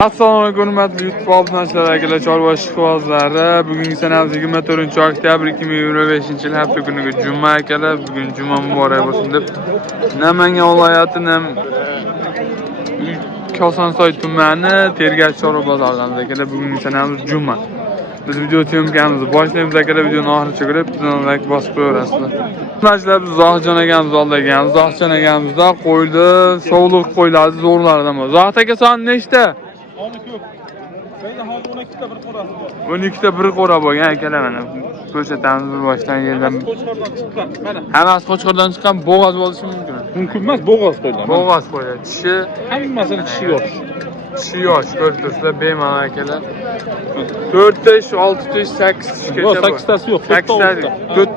Assalomu alaykum hurmatli YouTube obunachilar, chorva ishqibozlari. Bugungi sanamiz 24-oktyabr 2025-yil hafta kuniga juma akalar. Bugun juma muborak bo'lsin deb Namangan viloyatining Kosonsoy tumani Tergach chorva bozoridan akalar. Bugungi sanamiz juma. Biz video syomkamizni boshlaymiz akalar. Videoni oxirigacha ko'rib, bizdan like bosib qo'yaverasizlar. Sizlar biz Zohidjon akamiz oldiganmiz. Zohidjon akamizda qo'ydi, sovliq qo'yladi zo'rlardan bor. Zohid aka son nechta? 12 ta bir qo'ra bo'lgan akalar, mana ko'rsatamiz bir boshdan yerdan. Hammasi Qo'chqordan chiqqan bo'g'oz bo'lishi mumkin. Mumkin emas, bo'g'oz qo'yiladi. Bo'g'oz qo'yiladi. Tishi Hammasini tishi yosh. Tishi yosh, ko'rib turibsizlar, bemalol akalar. 4 tish, 6 tish, 8 tishgacha bor. 8 tasi yo'q, 4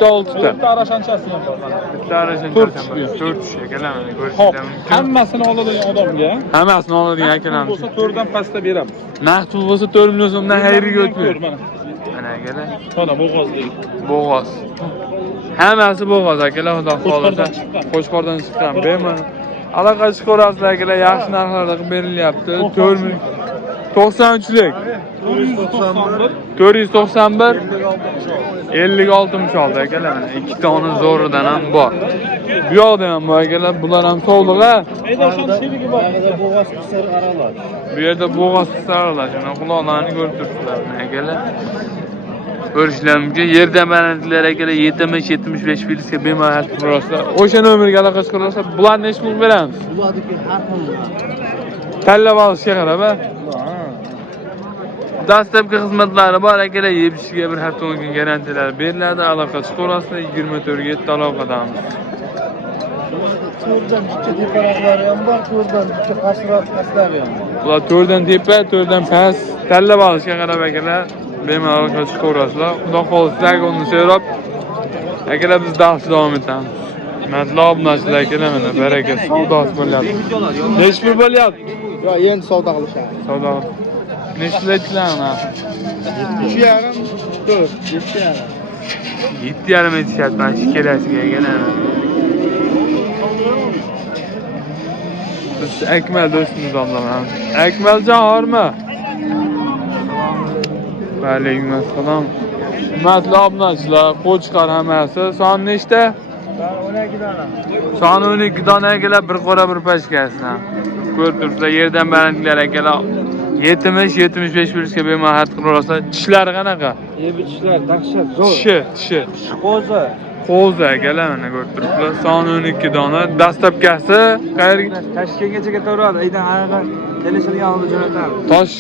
ta, 6 ta. 4 ta arashanchasi ham bor. Bitta arashanchasi ham bor. 4 tish akalar, mana ko'rishingiz mumkin. Hammasini oladigan odamga, Hammasini oladigan akalar bo'lsa 4 dan pastda beramiz. Naqd pul bo'lsa 4 million so'mdan xayriga o'tmaydi. Mana akalar. Mana bo'g'oz deydi. Bo'g'oz. Hammasi bo'g'oz akalar, xudo xolasa. Qo'chqordan chiqqan. Bemalol. Aloqa chiqarasizlar akalar, yaxshi narxlarda qilib berilyapti. 93lik. 491 50-60 oldi akalar. Mana ikki tona zo'ridan ham bor. Bu yoqda ham bor akalar, bular ham sovliq-a. Bo'g'oz qisir aralash. Bu yerda bo'g'oz qisir aralash. Mana quloqlarni ko'rib turibsizlar akalar. Ko'rishlar mumkin. Yerdan balandliklar akalar 70-75 filsga bemalol turasizlar. O'sha nomerga aloqa chiqarasizlar. Bularni nech pul beramiz? Bularniki har xil. Tanlab olishga qarab, a? Dastlabki xizmatlari bor akalar, yepishiga bir hafta 10 kun garantiyalar beriladi. Aloqa chiqarasizlar, 24 ga yetdi aloqadamiz. To'rdan bitta teparoqlari ham bor, to'rdan bitta pastroq pastlari ham bor. Bular to'rdan tepa, to'rdan past tanlab olishga qarab akalar, bemalol aloqa chiqarasizlar. Xudo xolisa uni so'rab akalar biz darsni davom etamiz. Matlob obunachilar akalar, mana baraka savdosi bo'lyapti. Nech pul bo'lyapti? Yo'q, endi savdo qilishadi. Savdo. Nech pul aytdilarmi? 3,5 4, 7,5. 7,5 aytishyapti mana shu kelasiga akalar. Biz Akmal do'stimiz olamiz. Akmaljon hormi? Alaykum assalom. Hurmatli obunachilar, Qo'chqor hammasi son nechta? 12 dona. Son 12 dona akalar, bir qora bir pashkasidan. Ko'rib turibsizlar, yerdan balandliklar akalar 70-75 filsga bemalol xarid qilib olsa, tishlari qanaqa? Tishlar dahshat zo'r. Tishi. Qo'zi. Qo'zi akalar, mana ko'rib turibsizlar, son 12 dona. Dastlabkasi qayerga? Toshkentgacha ketaveradi. Aydan anaqa kelishilgan holda jo'natamiz. Tosh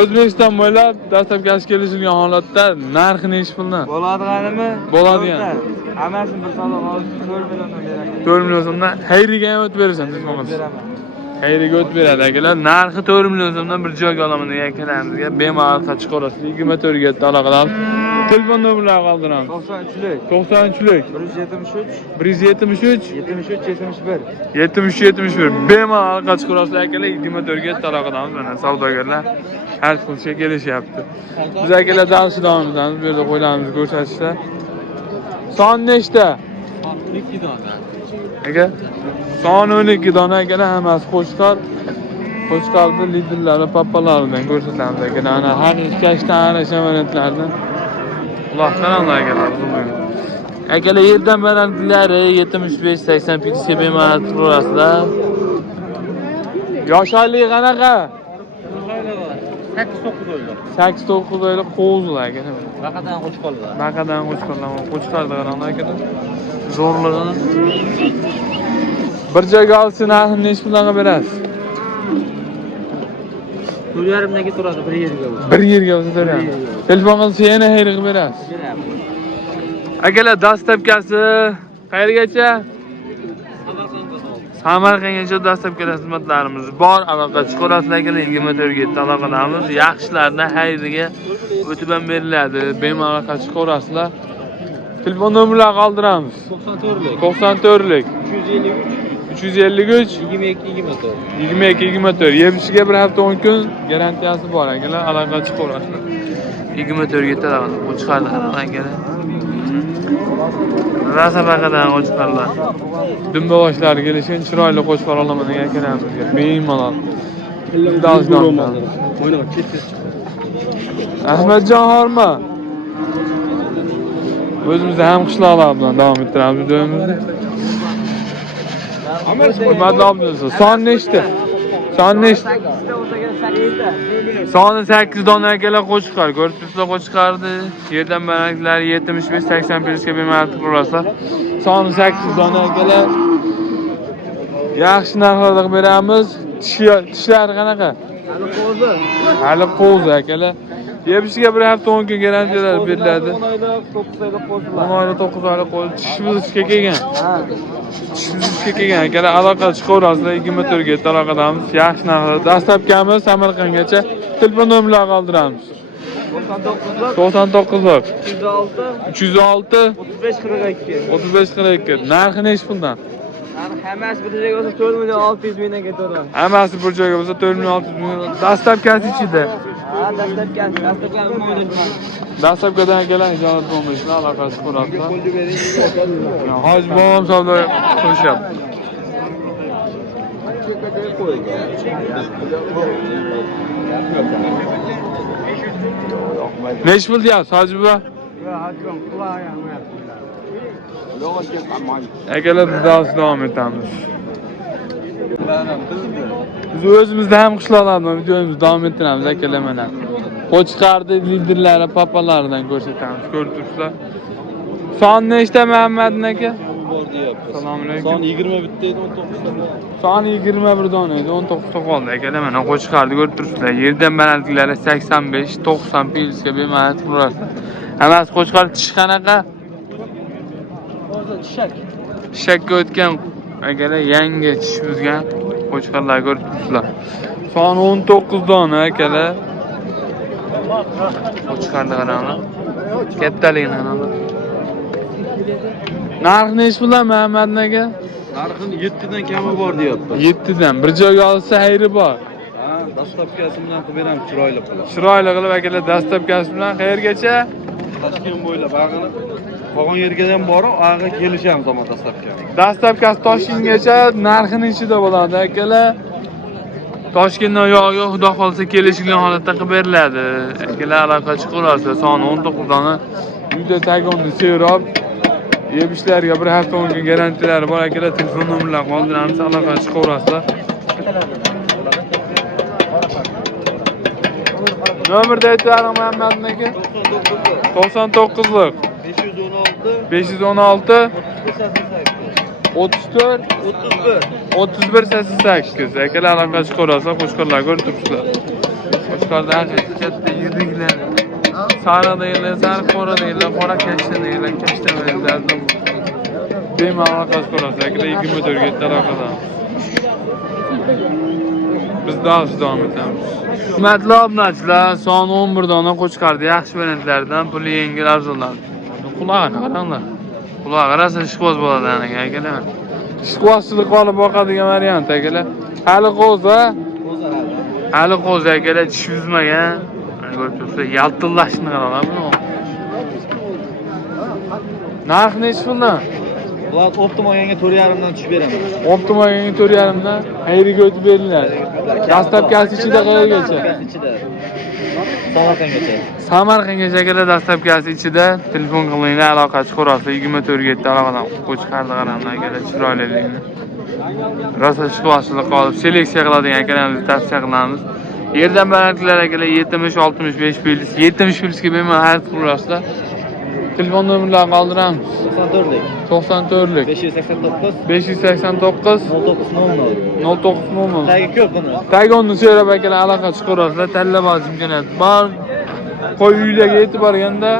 O'zbekiston bo'ylab dastlabkasi kelishilgan holatda narxi nech puldan? Bo'ladiganimi? Bo'ladigan. Hammasini bir solo olib 4 milliondan beraman. 4 million so'mdan xayriga ham o'tib berasan, siz bo'lmasa. Beraman. Xayriga o'tib beradi akalar. Narxi 4 million so'mdan bir joyga olaman degan akalarimizga bemalol qachib qo'rasiz. 24 ga aloqadan telefon nomerlari qoldiramiz. 93lik 93lik 173 173 73 71 71 bemalol qachib qo'rasiz akalar. 24 ga aloqadamiz. Mana savdogarlar har qilishga kelishyapti. Biz akalar darsni davom etamiz. Bu yerda qo'ylarimizni ko'rsatishda. Son nechta? 2 dona. Aka, son 12 dona akalar, hammasi Qo'chqor. Qo'chqorni liderlari, pappalaridan ko'rsatamiz akalar. Ana haqiqatdan ana shamanatlardan. Allohdan Alloh akalar. Akalar yerdan balandliklari 75-80 filsga bemalol turasizlar. Yoshlik qanaqa? 8-9 oylar. 8-9 oylik qo'zlar akalar. Baqadan Qo'chqorlar. Baqadan Qo'chqorlar, Qo'chqorda qaranglar akalar. Zo'rlig'ini. Bir joyga olsa narxini nech pulga berasiz? 4,5 dan turadi, 1 yerga. 1 yerga olsa beramiz. Telefon qilsa yana xayriga berasiz. Akalar, dastlabkasi qayergacha? Samarqandgacha dastlabki xizmatlarimiz bor. Aloqa chiqarasizlar akalar, 24 ga yetdi aloqadamiz. Yaxshilardan xayriga o'tib ham beriladi. Bemalol aloqa chiqarasizlar. Telefon nomerlarini qoldiramiz. 94lik 353 22-24 yepishiga bir hafta 10 kun garantiyasi bor akalar. Aloqa chiqarasizlar. 24 ga yetadi. Bu chiqardi akalar. Rasabaqadan Qo'chqorlar. Dumba boshlari kelishgan chiroyli Qo'chqor olaman degan akaramizga bemalol Dazdan. Ahmetcan Harma. Özümüzde hem qishloqlar bilan davom ettiramiz videomizni. Hurmatli obunachlar, son nechta? Son nechta? Soni 8 dona akalar qo'shiqlar. Ko'rib turibsizlar qo'shiqlarni. Yerdan balandliklari 75-80 ga bemalol turasizlar. Soni 8 dona akalar. Yaxshi narxlarda beramiz. Tishlari qanaqa? Hali qo'zi akalar. Yepishiga bir hafta 10 kun garantiyalar beriladi. 10 oylik 9 oylik qo'zi tishimizga kelgan. Tishimizga kelgan akalar aloqa chiqaverasizlar 24 ga aloqadamiz. Yaxshi narxlarda dastlabkamiz Samarqandgacha telefon nomerlarini qoldiramiz. 99lik 306 3542 narxi nechi puldan? Hammasi bir joyga bo'lsa 4 million 600 mingdan ketadi. Hammasi bir joyga bo'lsa 4 million 600 ming. Dastlabkasi ichida. Ha, dastlabki mo'yilman. Dastlabkidan kelgan ijorat bo'lmaydi, aloqasi quradi. Hozir bobom savdo qilishyapti. Nechi pul deyapsiz, Hoji buva? Akalar biz davom etamiz. Biz o'zimizda ham qishloqlardan videomizni davom ettiramiz akalar mana. Qo'chqardi liderlari, papalaridan ko'rsatamiz. Ko'rib turibsizlar. Son nechta Muhammadin aka? Assalomu alaykum. Son 20 bitta edi 19 ta. Son 21 dona edi, 19 ta qoldi akalar mana qo'chqardi ko'rib turibsizlar. Yerdan balandliklari 85-90 pilsga bemalol turasizlar. Hammasi qo'chqar tish qanaqa? Tishakka o'tgan akalar yangi tish buzgan qo'chqarlar ko'rib turibsizlar. Son 19 dona akalar. Qo'chqarni qaranglar. Kattaligini qaranglar. Narx nechi puldan Muhammadin aka? Narxini 7 dan kami bor deyapti. 7 dan. Bir joyga olsa xayri bor. Ha, dastlabkasi bilan qilib beramiz chiroyli qilib. Chiroyli qilib akalar dastlabkasi bilan qayergacha? Toshkent bo'ylab bag'ini qolgan yerga ham borib, ag'a kelishamiz hamma dastlabki. Dastlabkasi Toshkentgacha narxini ichida bo'ladi akalar. Toshkentdan yo'q, xudo xolsa kelishgan holatda qilib beriladi. Akalar aloqa chiqarasiz. Soni 19 dona. Uyda tagonni serob yebishlarga bir hafta 10 kun garantiyalari bor akalar. Telefon nomerlarini qoldiramiz, aloqa chiqarasizlar. Nomerda aytaring Muhammadin aka. 99lik 516 34 31 88 akalar aloqa chiqarasizlar. Qo'shqarlar ko'rib turibsizlar. Qo'shqarda katta yiriklar. Sariq deyiladi, sariq qora deyiladi, qora kashta deyiladi, kashta deyiladi. Bemalol aloqa chiqarasizlar. Akalar 24 ga aloqada. Biz davom etamiz. Hurmatli obunachilar, son 11 dona qo'chqardi yaxshi variantlardan puli yengil arzonlar. Qulog'ini qaranglar. Quloq qarasa ishqo'z bo'ladi akalar. Ishqozchilik qilib boqadigan variant akalar. Hali qo'zi. Hali qo'zi akalar tish buzmagan. Mana ko'rib turibsizlar, yaltillashni qaranglar buni. Narx nechi puldan? Bular Optimoyanga 4.5 dan tushib beramiz. Optimoyanga 4.5 dan xayriga o'tib beriladi. Dastlabkasi ichida qayergacha? Samarqandgacha. Samarqandgacha akalar dastlabkasi ichida telefon qilinglar, aloqa chiqarasiz. 24 ga aloqadan qo'chqardi qaranglar akalar chiroyliligini. Rosa ishqibozchilik qilib seleksiya qiladigan akalarimizni tavsiya qilamiz. Yerdan balandliklar akalar 70-65 pils, 70 pilsga bemalol xarid qilasizlar. Telefon nomerlarini qoldiramiz. 94lik 589 0900. Tagi ko'p buni. Tagonni so'rab akalar aloqa chiqarasizlar. Tanlab olish imkoniyati bor. Qo'y uylarga yetib borganda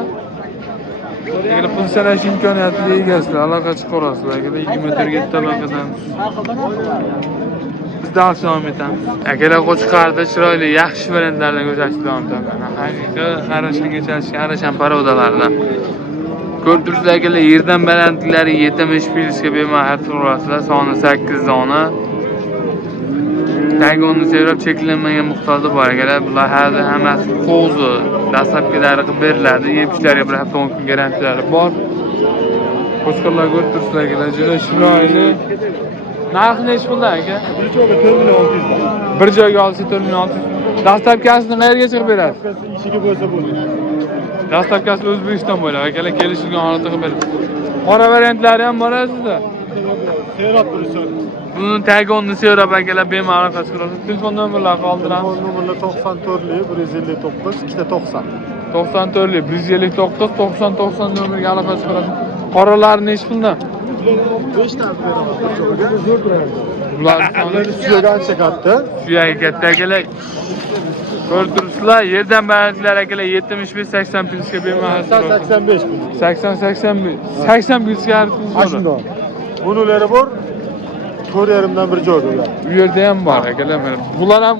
agar pul sanash imkoniyatiga egasizlar, aloqa chiqarasizlar. Akalar 24 ga aloqadan. Biz davom etamiz. Akalar qo'chqardi chiroyli yaxshi variantlardan ko'rsatishni davom etamiz. Haqiqiy qarashgacha qarashan parodalardan. Ko'rib turibsizlar akalar, yerdan balandliklari 70 pilsga bemalol turasizlar. Soni 8 dona. Tagonni sevrab cheklanmagan miqdorda bor akalar. Bular hammasi qo'zi. Dastlabkilari qilib beriladi. Yebishlarga bir hafta 10 kun garantiyalari bor. Qo'chqarlar ko'rib turibsizlar akalar, juda chiroyli. Narxi nechi puldan aka? Bir joyga 4.600.000. Bir joyga olsa 4.600. Dastlabkasini qayerga chiqib berasiz? İşini bo'lsa bo'ladi. Dastlabkasi O'zbekiston bo'ladi. Akalar kelishilgan holatda qilib beradi. Qora variantlari ham bor sizda. Seyrab turishadi. Buni tagonni sevrab akalar bemalol qilib ko'rasiz. Telefon nomerlarini qoldiramiz. Nomerlar 94 159 290. 94 159 90 90 nomerga aloqa qilasiz. Qoralar nechi puldan? 5 tane beraman. Zo'r turadi. Bular soni Suyadan chiqadi. suyagi katta akalar. Ko'rib turibsizlar, yerdan balandliklar akalar 75-80 pilsga bemalol. 85 bin. 80 pilsga Aşında. Bunları bor. 4.5'dan bir joyda ular. Bu yerda ham bor akalar. Mana bular ham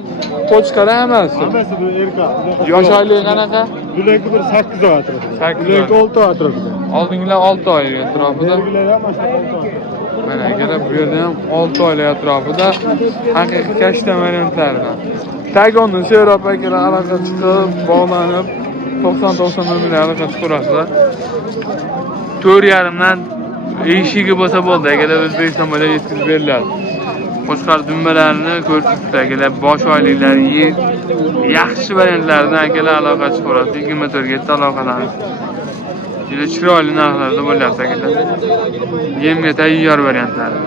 qo'chqara emas. Hammasi bu erka. Yosh oylik qanaqa? Bularga bir 8 oy atrofida. 8 Bularga oy. 6 oy atrofida. Oldingilar 6 oy atrofida. Bularga ham mana 6 oy. Mana akalar bu yerda ham 6 oylik atrofida haqiqiy kashta variantlardan. Tagonni sevrab akalar aloqa chiqib, bog'lanib 90-90 nomerga aloqa chiqarasizlar. 4.5 dan eshigi bo'lsa bo'ldi akalar O'zbekiston bo'ylab yetkazib beriladi. Qo'shqar dumbalarini ko'rsatib akalar bosh oyliklari yaxshi variantlardan akalar aloqa chiqarasiz. 24 ga aloqalanasiz. Juda chiroyli narxlarda bo'lyapti akalar. Yemga tayyor variantlari.